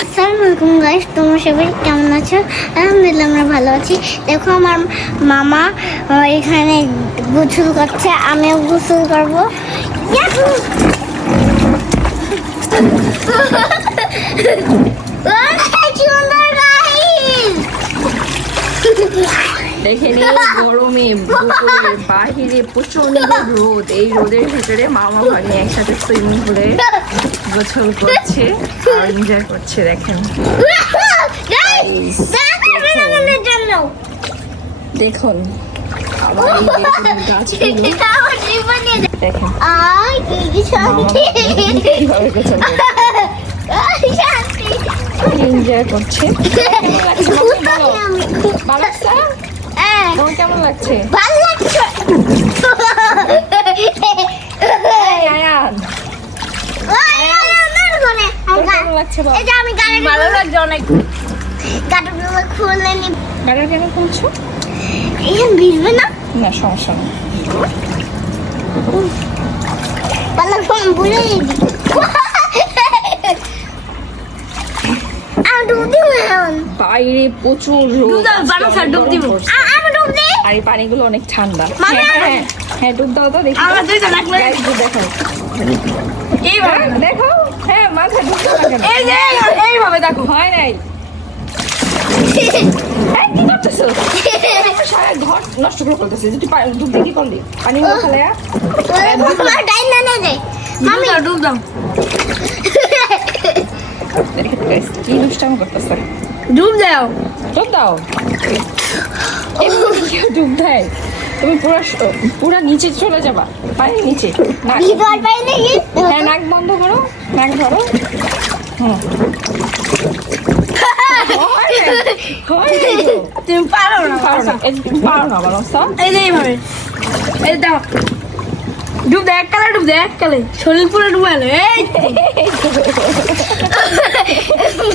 আসসালামু গাইস, তোমরা সবাই কেমন আছো? আলহামদুলিল্লাহ আমরা ভালো আছি। দেখো আমার মামা এখানে গোসল করছে, আমিও গোসল করবো। দেখে নিন গরমে দুপুরে বাহিরে প্রচন্ড রোদ, এই রোদের ভিতরে মামা ভাগ্নি একসাথে সুইমিং পুলে গোসল করছে আর এনজয় করছে। দেখেন দেখুন আমার এই বেগুনের গাছগুলো দেখেন কিভাবে গোসল করছে, এনজয় করছে। ভালো লাগছে? তোমার কেমন লাগছে? ভালো লাগছে। আয়ান কেমন লাগছে? ভালো লাগছে অনেক। গাড়িগুলো খুলে নি। গাড়ি কেন খুলছো? এখন ভিজবে না? না সমস্যা নেই। পালা ফোন বুঝে নিবি। আমি ডুব দিব এখন। বাইরে প্রচুর রোদ, ডুব দিব। আমি ডুব দিই। আর এই পানিগুলো অনেক ঠান্ডা। মামা, হ্যাঁ হ্যাঁ ডুব দাও তো দেখি। আমার দুইটা নাক লাগে। Guys, দেখো এইভাবে দেখো, হ্যাঁ মাথা ডুব দাও না কেন? এই যে এইভাবে দেখো। হয় নাই। এই কি করতেছো? আমার সারা ঘর নষ্ট করে ফেলতেছে। যদি ডুব দিয়ে কি করলি? পানিগুলো ফেলে তোমার ডাইন না দে। মামি ডুব দাও। কি দুষ্টামি করতেছে? ডুব দাও। ডুব দাও। এমনি কেউ ডুব দেয়? তুমি পুরা নিচে চলে যাবা, পানির নিচে। ভিতর পাই নাকি? হ্যাঁ নাক বন্ধ করো, নাক ধরো। তুমি পারো না। পারো না বালকসা। এই যে এইভাবে। এই দাও। ডুব দে, এককালে ডুব দে, এককালে। শরীর পুরো ডুবালো। এই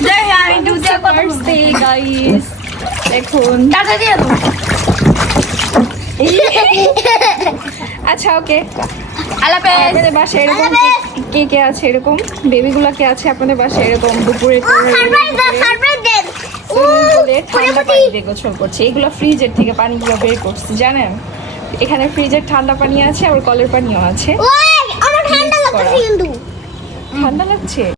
দেখ আমি ডুব দিয়ে কত পারছি গাইস, দেখুন। টাটা দিয়ে দাও। আচ্ছা ওকে, আলাপেস। আপনাদের বাসায় এরকম কে কে আছে, এরকম বেবিগুলো কে আছে আপনাদের বাসায় এরকম দুপুরে সারপ্রাইজ দাও, সারপ্রাইজ দেন। ঠান্ডা পানি দিয়ে গোসল করছে? এগুলো ফ্রিজের থেকে পানিগুলো বের করছে জানেন। এখানে ফ্রিজের ঠান্ডা পানি আছে, আবার কলের পানিও আছে। ওই আমার ঠান্ডা লাগছে কিন্তু। ঠান্ডা লাগছে।